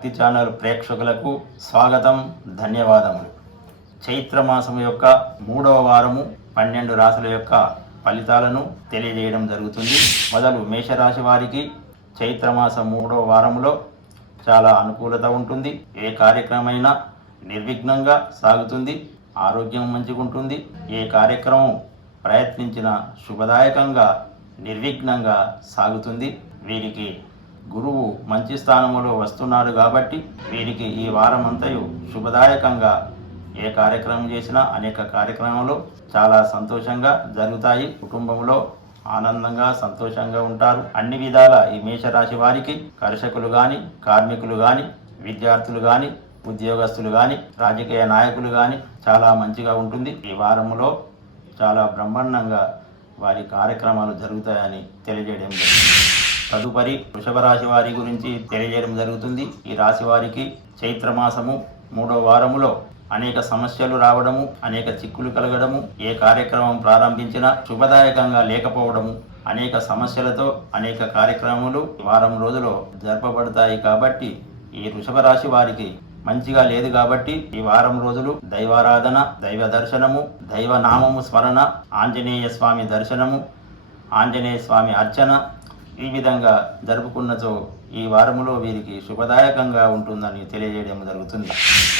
భక్తి ఛానల్ ప్రేక్షకులకు స్వాగతం ధన్యవాదములు. చైత్రమాసం యొక్క మూడవ వారము పన్నెండు రాశుల యొక్క ఫలితాలను తెలియజేయడం జరుగుతుంది. మొదలు మేషరాశి వారికి చైత్రమాసం మూడవ వారంలో చాలా అనుకూలత ఉంటుంది. ఏ కార్యక్రమైనా నిర్విఘ్నంగా సాగుతుంది. ఆరోగ్యం మంచిగా ఉంటుంది. ఏ కార్యక్రమం ప్రయత్నించిన శుభదాయకంగా నిర్విఘ్నంగా సాగుతుంది. వీరికి గురువు మంచి స్థానములో వస్తున్నాడు కాబట్టి వీరికి ఈ వారమంతయు శుభదాయకంగా ఏ కార్యక్రమం చేసినా అనేక కార్యక్రమాలు చాలా సంతోషంగా జరుగుతాయి. కుటుంబంలో ఆనందంగా సంతోషంగా ఉంటారు. అన్ని విధాల ఈ మేషరాశి వారికి కర్షకులు కానీ కార్మికులు కానీ విద్యార్థులు కానీ ఉద్యోగస్తులు కానీ రాజకీయ నాయకులు కానీ చాలా మంచిగా ఉంటుంది. ఈ వారంలో చాలా బ్రహ్మాండంగా వారి కార్యక్రమాలు జరుగుతాయని తెలియజేయడం జరిగింది. తదుపరి వృషభ రాశి వారి గురించి తెలియజేయడం జరుగుతుంది. ఈ రాశి వారికి చైత్రమాసము మూడో వారములో అనేక సమస్యలు రావడము అనేక చిక్కులు కలగడము ఏ కార్యక్రమం ప్రారంభించినా శుభదాయకంగా లేకపోవడము అనేక సమస్యలతో అనేక కార్యక్రమాలు వారం రోజులు జరపబడతాయి కాబట్టి ఈ వృషభ రాశి వారికి మంచిగా లేదు కాబట్టి ఈ వారం రోజులు దైవారాధన దైవ దర్శనము దైవ నామము స్మరణ ఆంజనేయ స్వామి దర్శనము ఆంజనేయ స్వామి అర్చన ఈ విధంగా జరుపుకున్నచో ఈ వారములో వీరికి శుభదాయకంగా ఉంటుందని తెలియజేయడం జరుగుతుంది.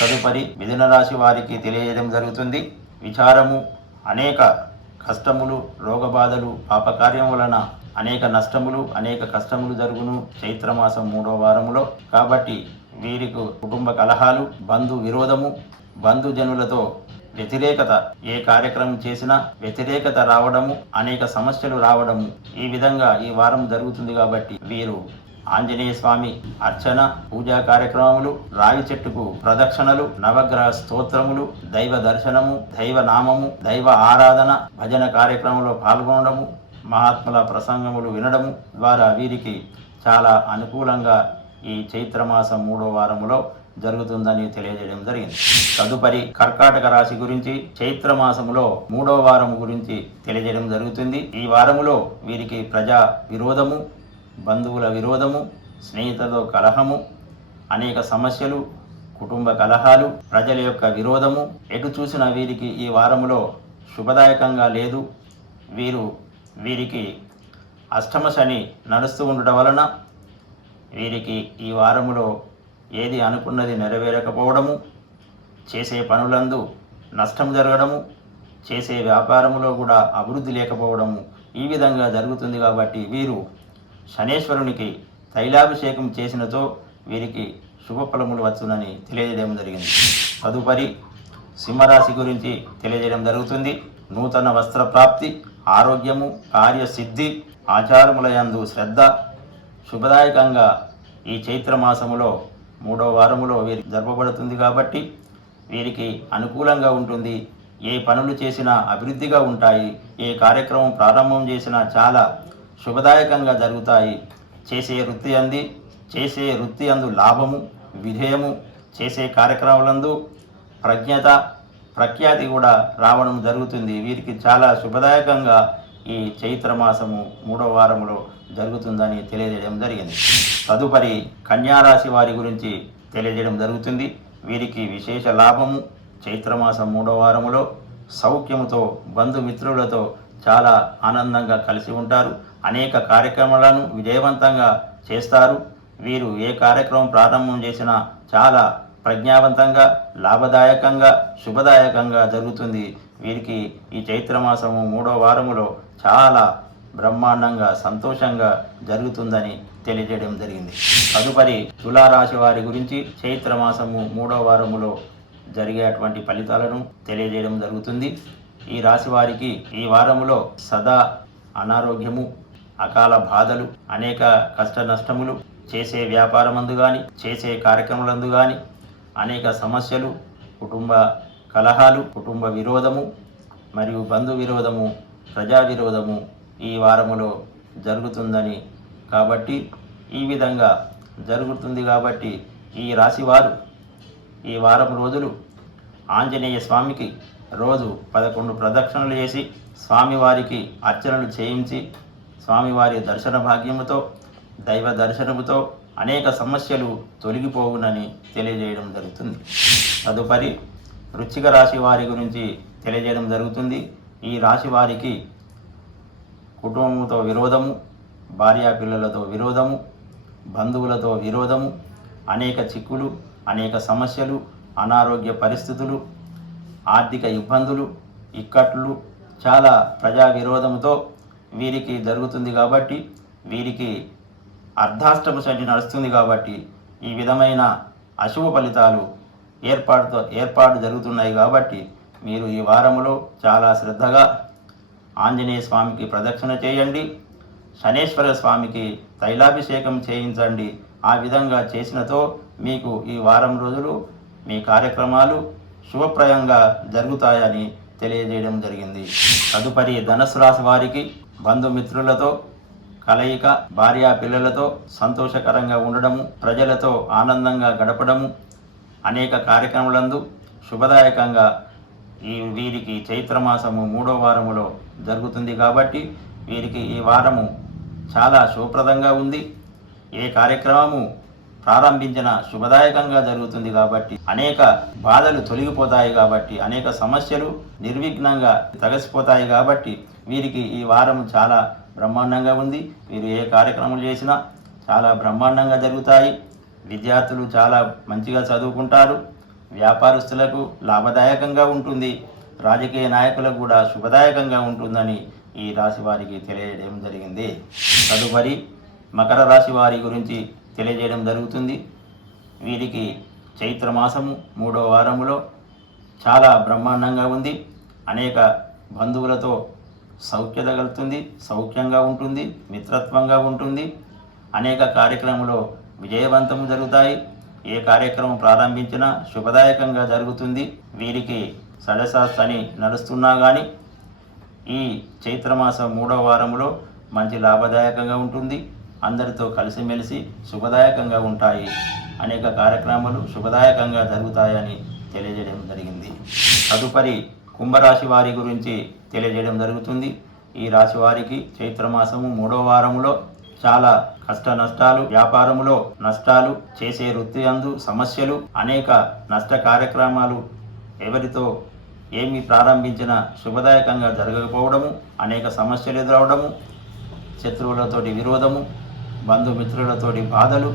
తదుపరి మిథున రాశి వారికి తెలియజేయడం జరుగుతుంది. విచారము అనేక కష్టములు రోగబాధలు పాపకార్యం వలన అనేక నష్టములు అనేక కష్టములు జరుగును చైత్రమాసం మూడో వారములో. కాబట్టి వీరికి కుటుంబ కలహాలు బంధు విరోధము బంధుజనులతో వ్యతిరేకత. ఏ కార్యక్రమం చేసినా వ్యతిరేకత రావడము అనేక సమస్యలు రావడము. ఈ విధంగా ఈ వారం జరుగుతుంది కాబట్టి వీరు ఆంజనేయ స్వామి అర్చన పూజా కార్యక్రమములు రావి చెట్టుకు ప్రదక్షిణలు నవగ్రహ స్తోత్రములు దైవ దర్శనము దైవ నామము దైవ ఆరాధన భజన కార్యక్రమంలో పాల్గొనడము మహాత్ముల ప్రసంగములు వినడము ద్వారా వీరికి చాలా అనుకూలంగా ఈ చైత్రమాసం మూడో వారములో జరుగుతుందని తెలియజేయడం జరిగింది. తదుపరి కర్కాటక రాశి గురించి చైత్ర మాసములో మూడవ వారము గురించి తెలియజేయడం జరుగుతుంది. ఈ వారములో వీరికి ప్రజా విరోధము బంధువుల విరోధము స్నేహితులతో కలహము అనేక సమస్యలు కుటుంబ కలహాలు ప్రజల యొక్క విరోధము ఎటు చూసిన వీరికి ఈ వారములో శుభదాయకంగా లేదు. వీరు వీరికి అష్టమ శని నడుస్తూ ఉండటం వలన వీరికి ఈ వారములో ఏది అనుకున్నది నెరవేరకపోవడము చేసే పనులందు నష్టం జరగడము చేసే వ్యాపారములో కూడా అభివృద్ధి లేకపోవడము ఈ విధంగా జరుగుతుంది కాబట్టి వీరు శనేశ్వరునికి తైలాభిషేకం చేసినతో వీరికి శుభఫలములు వచ్చునని తెలియజేయడం జరిగింది. తదుపరి సింహరాశి గురించి తెలియజేయడం జరుగుతుంది. నూతన వస్త్ర ప్రాప్తి ఆరోగ్యము కార్యసిద్ధి ఆచారములయందు శ్రద్ధ. శుభదాయకంగా ఈ చైత్ర మాసములో మూడో వారములో వీరికి జరపబడుతుంది కాబట్టి వీరికి అనుకూలంగా ఉంటుంది. ఏ పనులు చేసినా అభివృద్ధిగా ఉంటాయి. ఏ కార్యక్రమం ప్రారంభం చేసినా చాలా శుభదాయకంగా జరుగుతాయి. చేసే వృత్తి అంది చేసే వృత్తి అందు లాభము విధేయము చేసే కార్యక్రమాలందు ప్రజ్ఞత ప్రఖ్యాతి కూడా రావడం జరుగుతుంది. వీరికి చాలా శుభదాయకంగా ఈ చైత్ర మాసము మూడో వారములో జరుగుతుందని తెలియజేయడం జరిగింది. తదుపరి కన్యారాశి వారి గురించి తెలియజేయడం జరుగుతుంది. వీరికి విశేష లాభము. చైత్రమాసం మూడో వారములో సౌఖ్యముతో బంధుమిత్రులతో చాలా ఆనందంగా కలిసి ఉంటారు. అనేక కార్యక్రమాలను విజయవంతంగా చేస్తారు. వీరు ఏ కార్యక్రమం ప్రారంభం చేసినా చాలా ప్రజ్ఞావంతంగా లాభదాయకంగా శుభదాయకంగా జరుగుతుంది. వీరికి ఈ చైత్రమాసము మూడో వారములో చాలా బ్రహ్మాండంగా సంతోషంగా జరుగుతుందని తెలియజేయడం జరిగింది. తదుపరి తులారాశి వారి గురించి చైత్ర మాసము మూడో వారములో జరిగేటువంటి ఫలితాలను తెలియజేయడం జరుగుతుంది. ఈ రాశి వారికి ఈ వారములో సదా అనారోగ్యము అకాల బాధలు అనేక కష్ట నష్టములు చేసే వ్యాపారమందు కానీ చేసే కార్యక్రమాలందు కానీ అనేక సమస్యలు కుటుంబ కలహాలు కుటుంబ విరోధము మరియు బంధు విరోధము ప్రజా విరోధము ఈ వారములో జరుగుతుందని. కాబట్టి ఈ విధంగా జరుగుతుంది కాబట్టి ఈ రాశివారు ఈ వారం రోజులు ఆంజనేయ స్వామికి రోజు పదకొండు ప్రదక్షిణలు చేసి స్వామివారికి అర్చనలు చేయించి స్వామివారి దర్శన భాగ్యముతో దైవ దర్శనముతో అనేక సమస్యలు తొలగిపోవునని తెలియజేయడం జరుగుతుంది. తదుపరి వృచ్చిక రాశి వారి గురించి తెలియజేయడం జరుగుతుంది. ఈ రాశి వారికి కుటుంబంతో విరోధము భార్యా పిల్లలతో విరోధము బంధువులతో విరోధము అనేక చిక్కులు అనేక సమస్యలు అనారోగ్య పరిస్థితులు ఆర్థిక ఇబ్బందులు ఇక్కట్లు చాలా ప్రజా విరోధంతో వీరికి జరుగుతుంది కాబట్టి వీరికి అర్ధాష్టమ శని నడుస్తుంది కాబట్టి ఈ విధమైన అశుభ ఫలితాలు ఏర్పాటుతో ఏర్పాటు జరుగుతున్నాయి కాబట్టి మీరు ఈ వారంలో చాలా శ్రద్ధగా ఆంజనేయ స్వామికి ప్రదక్షిణ చేయండి శనేశ్వర స్వామికి తైలాభిషేకం చేయించండి. ఆ విధంగా చేసినతో మీకు ఈ వారం రోజులు మీ కార్యక్రమాలు శుభప్రయంగా జరుగుతాయని తెలియజేయడం జరిగింది. తదుపరి ధనుసు రాశి వారికి బంధుమిత్రులతో కలయిక భార్యా పిల్లలతో సంతోషకరంగా ఉండడము ప్రజలతో ఆనందంగా గడపడము అనేక కార్యక్రమాలందు శుభదాయకంగా ఈ వీరికి చైత్రమాసము మూడో వారములో జరుగుతుంది కాబట్టి వీరికి ఈ వారము చాలా శుభప్రదంగా ఉంది. ఏ కార్యక్రమము ప్రారంభించిన శుభదాయకంగా జరుగుతుంది కాబట్టి అనేక బాధలు తొలగిపోతాయి కాబట్టి అనేక సమస్యలు నిర్విఘ్నంగా తగసిపోతాయి కాబట్టి వీరికి ఈ వారం చాలా బ్రహ్మాండంగా ఉంది. వీరు ఏ కార్యక్రమం చేసినా చాలా బ్రహ్మాండంగా జరుగుతాయి. విద్యార్థులు చాలా మంచిగా చదువుకుంటారు. వ్యాపారస్తులకు లాభదాయకంగా ఉంటుంది. రాజకీయ నాయకులకు కూడా శుభదాయకంగా ఉంటుందని ఈ రాశి వారికి తెలియజేయడం జరిగింది. తదుపరి మకర రాశి వారి గురించి తెలియజేయడం జరుగుతుంది. వీరికి చైత్రమాసము మూడో వారములో చాలా బ్రహ్మాండంగా ఉంది. అనేక బంధువులతో సౌఖ్యత కలుగుతుంది సౌఖ్యంగా ఉంటుంది మిత్రత్వంగా ఉంటుంది. అనేక కార్యక్రమంలో విజయవంతము జరుగుతాయి. ఏ కార్యక్రమం ప్రారంభించినా శుభదాయకంగా జరుగుతుంది. వీరికి సడసాస్తని నడుస్తున్నా కానీ ఈ చైత్రమాసం మూడవ వారంలో మంచి లాభదాయకంగా ఉంటుంది. అందరితో కలిసిమెలిసి శుభదాయకంగా ఉంటాయి. అనేక కార్యక్రమాలు శుభదాయకంగా జరుగుతాయని తెలియజేయడం జరిగింది. తదుపరి కుంభరాశి వారి గురించి తెలియజేయడం జరుగుతుంది. ఈ రాశి వారికి చైత్రమాసము మూడో వారంలో చాలా కష్ట నష్టాలు వ్యాపారములో నష్టాలు చేసే వృత్తి అందు సమస్యలు అనేక నష్ట కార్యక్రమాలు ఎవరితో ఏమి ప్రారంభించినా శుభదాయకంగా జరగకపోవడము అనేక సమస్యలు ఎదురవడము శత్రువులతోటి విరోధము బంధుమిత్రులతోటి బాధలు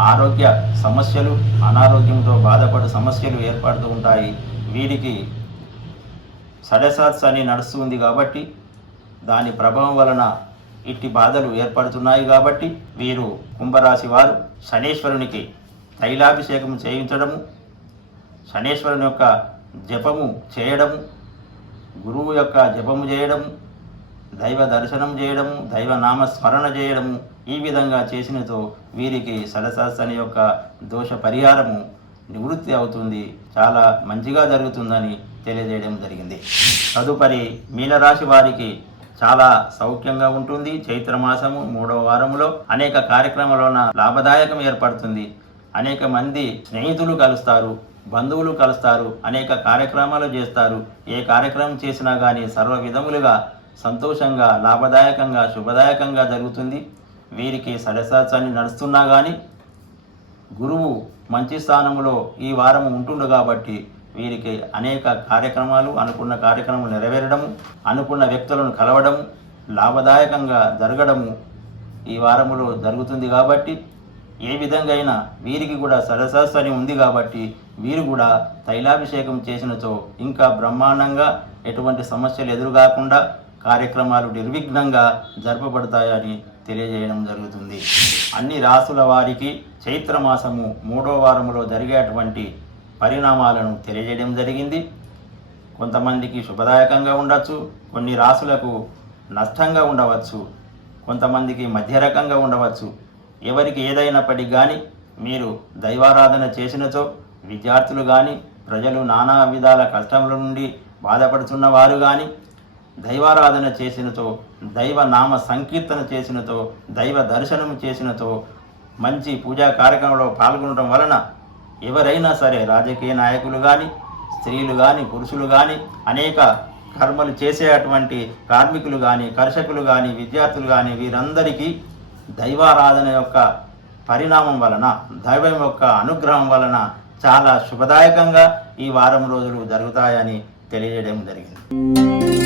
ఆరోగ్య సమస్యలు అనారోగ్యంతో బాధపడు సమస్యలు ఏర్పడుతూ ఉంటాయి. వీరికి సడసాత్స్ అని నడుస్తుంది కాబట్టి దాని ప్రభావం వలన ఇట్టి బాధలు ఏర్పడుతున్నాయి కాబట్టి వీరు కుంభరాశి వారు శనేశ్వరునికి తైలాభిషేకం చేయించడము శనేశ్వరుని యొక్క జపము చేయడము గురువు యొక్క జపము చేయడము దైవ దర్శనం చేయడము దైవ నామ స్మరణ చేయడము ఈ విధంగా చేసినతో వీరికి సరసాస్తని యొక్క దోష పరిహారము నివృత్తి అవుతుంది. చాలా మంచిగా జరుగుతుందని తెలియజేయడం జరిగింది. తదుపరి మీనరాశి వారికి చాలా సౌఖ్యంగా ఉంటుంది. చైత్రమాసము మూడవ వారములో అనేక కార్యక్రమాలలోన లాభదాయకం ఏర్పడుతుంది. అనేక మంది స్నేహితులు కలుస్తారు బంధువులు కలుస్తారు అనేక కార్యక్రమాలు చేస్తారు. ఏ కార్యక్రమం చేసినా కానీ సర్వ విధములుగా సంతోషంగా లాభదాయకంగా శుభదాయకంగా జరుగుతుంది. వీరికి సడసాచాన్ని నడుస్తున్నా కానీ గురువు మంచి స్థానంలో ఈ వారం ఉంటుండు కాబట్టి వీరికి అనేక కార్యక్రమాలు అనుకున్న కార్యక్రమాలు నెరవేరడము అనుకున్న వ్యక్తులను కలవడము లాభదాయకంగా జరగడము ఈ వారములో జరుగుతుంది కాబట్టి ఏ విధంగా అయినా వీరికి కూడా సరసస్వని ఉంది కాబట్టి వీరు కూడా తైలాభిషేకం చేసినచో ఇంకా బ్రహ్మాండంగా ఎటువంటి సమస్యలు ఎదురుకాకుండా కార్యక్రమాలు నిర్విఘ్నంగా జరపబడతాయని తెలియజేయడం జరుగుతుంది. అన్ని రాసుల వారికి చైత్రమాసము మూడో వారములో జరిగేటువంటి పరిణామాలను తెలియజేయడం జరిగింది. కొంతమందికి శుభదాయకంగా ఉండొచ్చు కొన్ని రాసులకు నష్టంగా ఉండవచ్చు కొంతమందికి మధ్య రకంగా ఉండవచ్చు. ఎవరికి ఏదైనప్పటికీ కానీ మీరు దైవారాధన చేసినచో విద్యార్థులు కానీ ప్రజలు నానా విధాల కష్టముల నుండి బాధపడుతున్న వారు కానీ దైవారాధన చేసినతో దైవ నామ సంకీర్తన చేసినతో దైవ దర్శనం చేసినతో మంచి పూజా కార్యక్రమంలో పాల్గొనడం వలన ఎవరైనా సరే రాజకీయ నాయకులు కానీ స్త్రీలు కానీ పురుషులు కానీ అనేక కర్మలు చేసేటువంటి కార్మికులు కానీ కర్షకులు కానీ విద్యార్థులు కానీ వీరందరికీ దైవారాధన యొక్క పరిణామం వలన దైవం యొక్క అనుగ్రహం వలన చాలా శుభదాయకంగా ఈ వారం రోజులు జరుగుతాయని తెలియజేయడం జరిగింది.